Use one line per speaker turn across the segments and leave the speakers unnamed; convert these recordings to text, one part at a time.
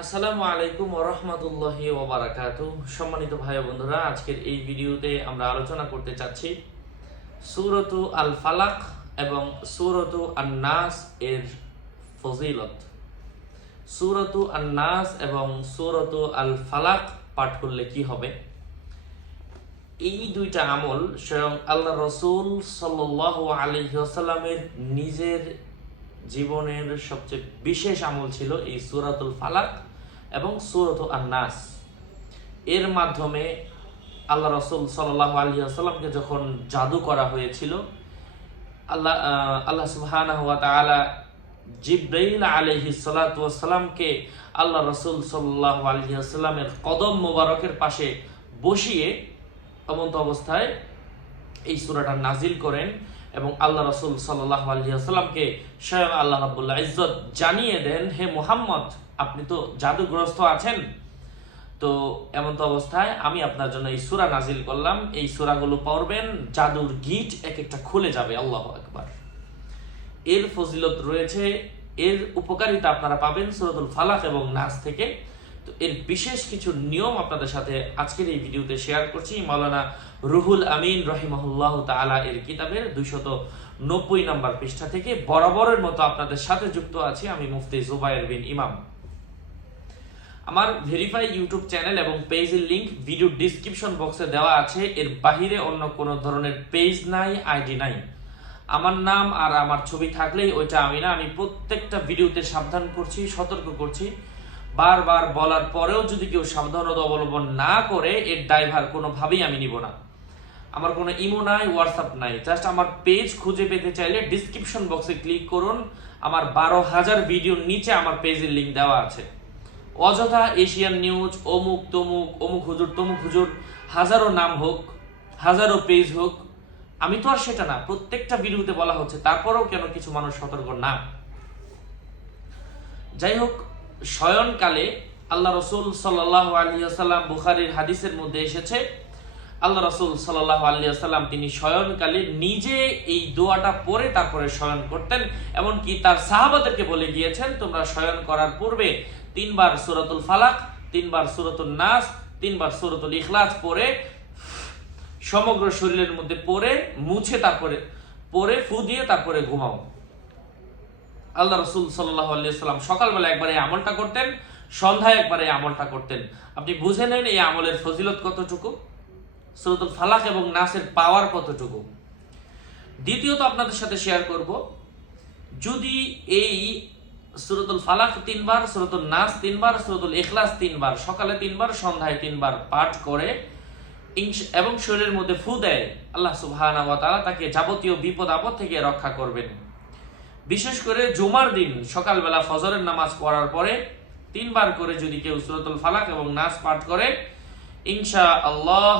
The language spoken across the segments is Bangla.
আসসালামু আলাইকুম ওরহমতুল্লাহি ওবারাকাত। সম্মানিত ভাই বন্ধুরা, আজকের এই ভিডিওতে আমরা আলোচনা করতে চাচ্ছি সুরতু আল ফালাক এবং সুরতু আন নাস এর ফজিলত। সুরতু আন নাস এবং সুরতু আল ফালাক পাঠ করলে কি হবে? এই দুইটা আমল স্বয়ং আল্লাহ রসুল সাল্লাহ আলহিহাসাল্লামের নিজের জীবনের সবচেয়ে বিশেষ আমল ছিল এই সুরাতুল ফালাক এবং সুরত নাস এর মাধ্যমে আল্লাহ রসুল সাল্লাহ আলী আসাল্লামকে যখন জাদু করা হয়েছিল, আল্লাহ আল্লাহ সুবহানাহ ওয়া তাআলা জিব্রাইল আলাইহি সালাতু ওয়াসসালামকে আল্লাহ রসুল সাল্লাহ আলী আসাল্লামের কদম মোবারকের পাশে বসিয়ে এমন্ত অবস্থায় এই সুরাটা নাজিল করেন। এবং আল্লাহ রসুল সাল্লাহ আলিয়াকে স্বয়ং আল্লাহ রাবুল্লাহ ইজ্জত জানিয়ে দেন, হে মোহাম্মদ, আপনি তো জাদুগ্রস্ত আছেন। তো এমন তো অবস্থায় আমি আপনার জন্য এই সুরা নাজিল করলাম। এই সুরাগুলো পড়বেন, জাদুর গিট এক একটা খুলে যাবে, আল্লাহ একবার এর ফজিলত রয়েছে, এর উপকারিতা আপনারা পাবেন সুরতুল ফালাক এবং নাস থেকে। তো এর বিশেষ কিছু নিয়ম আপনাদের সাথে আজকের এই ভিডিওতে শেয়ার করছি। মাওলানা রুহুল আমিন রহিমহুল্লাহ তাআলা এর কিতাবের দুইশত নব্বই নম্বর পৃষ্ঠা থেকে বরাবরের মতো আপনাদের সাথে যুক্ত আছি আমি মুফতি জুবায়ের বিন ইমাম। আমার ভেরিফাই ইউটিউব চ্যানেল এবং পেজের লিংক ভিডিও ডিসক্রিপশন বক্সে দেওয়া আছে। এর বাহিরে অন্য কোনো ধরনের পেজ নাই আইডি নাই। আমার নাম আর আমার ছবি থাকলেই ওইটা আমি না, আমি প্রত্যেকটা ভিডিওতে সাবধান করছি, সতর্ক করছি। বারবার বলার পরেও যদি কেউ সাবধানতা অবলম্বন না করে, এর ড্রাইভার কোনোভাবেই আমি নিব না। আমার কোনো ইমো নাই, হোয়াটসঅ্যাপ নাই। জাস্ট আমার পেজ খুঁজে পেতে চাইলে ডিসক্রিপশন বক্সে ক্লিক করুন। আমার বারো হাজার ভিডিওর নিচে আমার পেজের লিঙ্ক দেওয়া আছে। অযথা এশিয়ান নিউজ, অমুক, তমুক, অমুক হুজুর, তমুক হুজুর, হাজারো নাম হোক, হাজারো পেজ হোক, আমি তো আর সেটা না, প্রত্যেকটা ভিডিওতে বলা হচ্ছে, তারপরেও কেন কিছু মানুষ সতর্ক না? যাই হোক শয়নকালে আল্লাহ রসুল সাল্লাহ আলিয়াল্লাম বুখারির হাদিসের মধ্যে এসেছে, আল্লাহ রসুল সাল্লাহ আলিয়াল্লাম তিনি শয়নকালে নিজে এই দোয়াটা পড়ে তারপরে শয়ন করতেন, এমনকি তার সাহাবাদেরকে বলে গিয়েছেন, তোমরা শয়ন করার পূর্বে তিনবার সুরতুল ফালাক, তিনবার সুরতুল নাস, তিনবার সুরতুল ইখলাস পরে সমগ্র শরীরের মধ্যে পরে মুছে তারপরে পরে ফু দিয়ে তারপরে ঘুমাও। আল্লাহ রসুল সাল্লাহ সাল্লাম সকালবেলা একবার এই আমলটা করতেন, সন্ধ্যায় একবার এই আমলটা করতেন। আপনি বুঝে নেন এই আমলের ফজিলত কতটুকু? সুরতুল ফালাক এবং নাসের পাওয়ার কতটুকু? দ্বিতীয়ত আপনাদের সাথে শেয়ার করব, যদি এই সুরতুল ফালাক তিনবার, সুরতুল নাস তিনবার, সুরতুল ইখলাস তিনবার, সকালে তিনবার, সন্ধ্যায় তিনবার পাঠ করে এবং শরীরের মধ্যে ফু দেয়, আল্লাহ তাআলা তাকে যাবতীয় বিপদ আপদ থেকে রক্ষা করবেন। বিশেষ করে জুমার দিন, সকালবেলা ফজরের নামাজ পড়ার পরে তিনবার করে যদি কেউ সুরতুল ফালাক এবং নাস পাঠ করে ইনশা আল্লাহ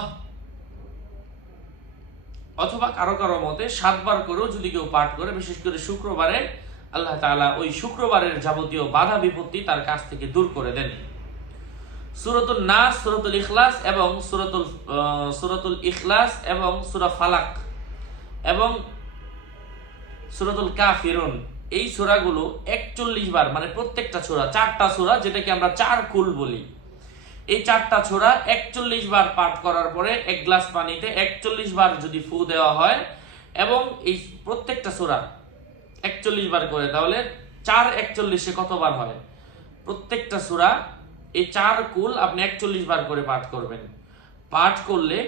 অথবা কারও কারও মতে সাতবার করেও যদি কেউ পাঠ করে, বিশেষ করে শুক্রবারে, আল্লাহ তাআলা ওই শুক্রবারের যাবতীয় বাধা বিপত্তি তার কাছ থেকে দূর করে দেন। সুরতুল নাস, সুরতুল ইখলাস এবং সুরতুল সুরতুল ইখলাস এবং সুরা ফালাক এবং সুরাতুল কাফিরুন, এই সূরাগুলো 41 বার মানে প্রত্যেকটা সূরা, চারটা সূরা যেটাকে আমরা চার কুল বলি। এই চারটা ছোড়া 41 বার পাঠ করার পরে এক গ্লাস পানিতে 41 বার যদি ফু দেওয়া হয়, এবং এই প্রত্যেকটা সূরা 41 বার করে, তাহলে চার একচল্লিশে কতবার হয়? প্রত্যেকটা সূরা, এই চার কুল আপনি 41 বার করে পাঠ করবেন। পাঠ করলে,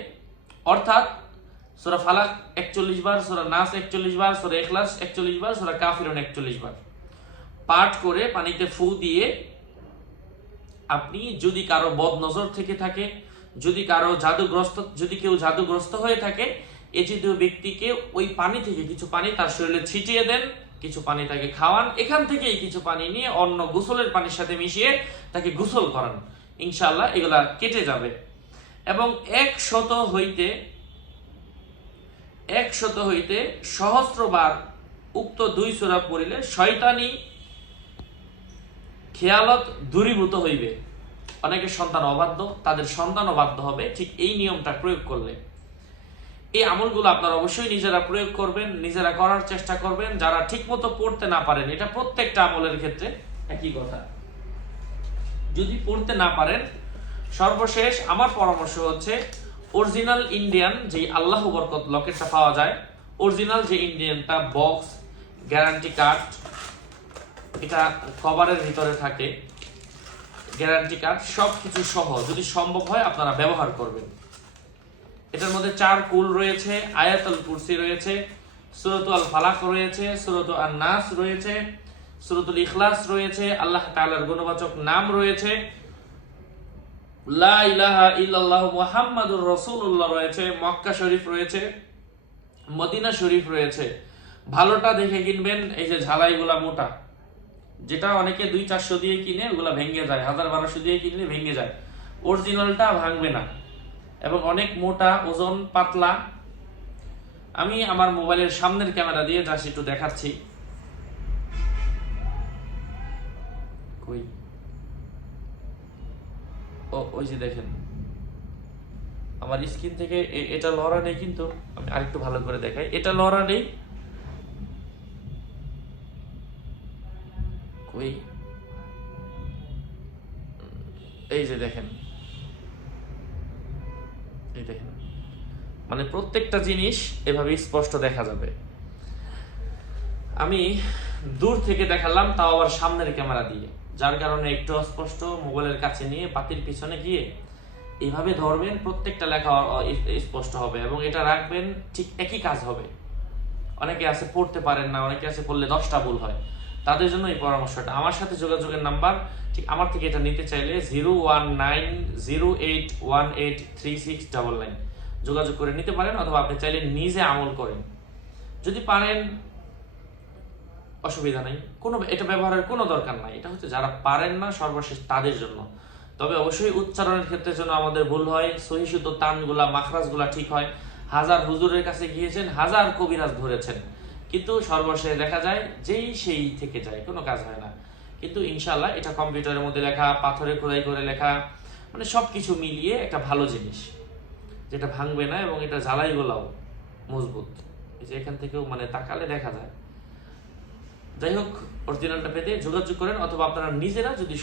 অর্থাৎ সূরা ফালাক 41 বার, সোরা নাস 41 বার, সূরা ইখলাস 41 বার, সূরা কাফিরুন 41 বার। পাঠ করে পানিতে ফু দিয়ে আপনি যদি কারও বদ নজর থেকে থাকে, যদি কারও জাদুগ্রস্ত, যদি কেউ জাদুগ্রস্ত হয়ে থাকে, এ জাতীয় ব্যক্তিকে ওই পানি থেকে কিছু পানি তার শরীরে ছিটিয়ে দেন, কিছু পানি তাকে খাওয়ান, এখান থেকেই কিছু পানি নিয়ে অন্য গোসলের পানির সাথে মিশিয়ে তাকে গোসল করান। ইনশাআল্লাহ এগুলা কেটে যাবে। এবং এক শত হইতে এক শত হইতে সহস্রবার উক্ত দুই সূরা পড়িলে শয়তানি খেয়ালত দূরীভূত হইবে। অনেকের সন্তান অবাধ্য, তাদের সন্তান অবাধ্য হবে, ঠিক এই নিয়মটা প্রয়োগ করলে। এই আমলগুলো আপনারা অবশ্যই নিজেরা প্রয়োগ করবেন, নিজেরা করার চেষ্টা করবেন, যারা ঠিকমতো পড়তে না পারেন, এটা প্রত্যেকটা আমলের ক্ষেত্রে একই কথা। যদি পড়তে না পারেন, সর্বশেষ আমার পরামর্শ হচ্ছে অরিজিনাল ইন্ডিয়ান যে আল্লাহ বরকত লকেটটা পাওয়া যায়, অরিজিনাল যে ইন্ডিয়ানটা বক্স গ্যারান্টি কার্ড এটা কভারের ভিতরে থাকে। গ্যারান্টি কার্ড সব কিছু সহ, যদি সম্ভব হয় আপনারা ব্যবহার করবেন। এটার মধ্যে চার কুল রয়েছে, আয়াতুল কুরসি রয়েছে সুরত আল ফালাক রয়েছে সুরত আন নাস রয়েছে, সুরতুল ইখলাস রয়েছে, আল্লাহ তাআলার গুণবাচক নাম রয়েছে লা ইলাহা ইল্লাল্লাহ মুহাম্মাদুর রাসূলুল্লাহ রয়েছে, মক্কা শরীফ রয়েছে, মদিনা শরীফ রয়েছে। ভালোটা দেখে কিনবেন, এই যে ঝালাইগুলা মোটা। যেটা অনেকে দুই চারশো দিয়ে কিনে, ওগুলা ভেঙে যায়। হাজার বারোশো দিয়ে কিনলে ভেঙে যায়। অরিজিনালটা ভাঙবে না। এবং অনেক মোটা, ওজন পাতলা। আমি আমার মোবাইলের সামনের ক্যামেরা দিয়ে জাস্ট একটু দেখাচ্ছি। কই? ওই যে দেখেন। আমার স্ক্রিন থেকে এটা লড়া নেই কিন্তু, আমি আরেকটু ভালো করে দেখাই। এটা লড়া নেই। কই? এই যে দেখেন। এই দেখেন। মানে প্রত্যেকটা জিনিস এভাবে স্পষ্ট দেখা যাবে। আমি দূর থেকে দেখালাম, তাও আবার সামনের ক্যামেরা দিয়ে। যার কারণে একটু অস্পষ্ট মোবাইলের কাছে নিয়ে পাতির পিছনে গিয়ে এইভাবে ধরবেন, প্রত্যেকটা লেখা স্পষ্ট হবে এবং এটা রাখবেন, ঠিক একই কাজ হবে। অনেকে আছে পড়তে পারেন না, অনেকে আছে পড়লে দশটা ভুল হয়। তাদের জন্য এই পরামর্শটা। আমার সাথে যোগাযোগের নাম্বার, ঠিক আমার থেকে এটা নিতে চাইলে zero one nine zero eight one eight three six double nine. যোগাযোগ করে নিতে পারেন অথবা আপনি চাইলে নিজে আমল করেন। যদি পারেন অসুবিধা নাই। কোনো এটা ব্যবহারের কোনো দরকার নাই। এটা হচ্ছে যারা পারেন না, সর্বশেষ তাদের জন্য। তবে অবশ্যই উচ্চারণের ক্ষেত্রে যেন আমাদের ভুল হয় সহি শুদ্ধ তানগুলা, মাখরাজগুলা ঠিক হয়। হাজার হুজুরের কাছে গিয়েছেন, হাজার কবিরাজ ধরেছেন। কিন্তু সর্বশেষ দেখা যায়, যেই সেই থেকে যায়, কোনো কাজ হয় না। কিন্তু ইনশাল্লাহ এটা কম্পিউটারের মধ্যে লেখা, পাথরে খোদাই করে লেখা মানে সব কিছু মিলিয়ে একটা ভালো জিনিস। যেটা ভাঙবে না এবং এটা জ্বালাই গোলাও মজবুত। এই যে এখান থেকেও মানে তাকালে দেখা যায়। যাই হোক অরিজিনালটা পেতে যোগাযোগ করেন অথবা আপনারা নিজেরা যদি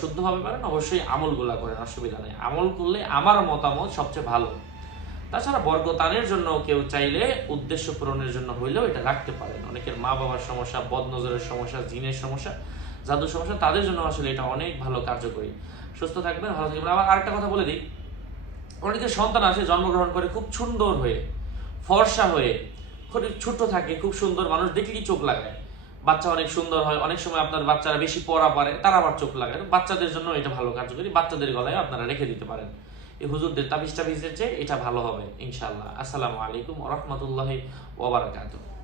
শুদ্ধভাবে পারেন, অবশ্যই আমলগুলা করেন, অসুবিধা নেই। আমল করলে আমার মতামত সবচেয়ে ভালো। তাছাড়া বর্গতানের জন্য কেউ চাইলে উদ্দেশ্য পূরণের জন্য হইলেও এটা রাখতে পারেন। অনেকের মা বাবার সমস্যা, বদনজরের সমস্যা, জিনের সমস্যা, জাদুর সমস্যা, তাদের জন্য আসলে এটা অনেক ভালো কার্যকরী। সুস্থ থাকবেন, ভালো থাকবেন। আবার আরেকটা কথা বলে দিই। অনেকের সন্তান আছে জন্মগ্রহণ করে খুব সুন্দর হয়ে, ফর্সা হয়ে, খুব ছোট থাকে, খুব সুন্দর, মানুষ দেখলেই চোখ লাগায়? বাচ্চা অনেক সুন্দর হয়, অনেক সময় আপনার বাচ্চারা বেশি পড়া পারে, তারা আবার চোখ লাগে বাচ্চাদের জন্য এটা ভালো কার্যকরী, বাচ্চাদের গলায় আপনারা রেখে দিতে পারেন। এই হুজুরদের তাবিজ টাবিজের চেয়ে এটা ভালো হবে ইনশাল্লাহ আসসালামু আলাইকুম রহমতুল্লাহ ওবরাকাতুহ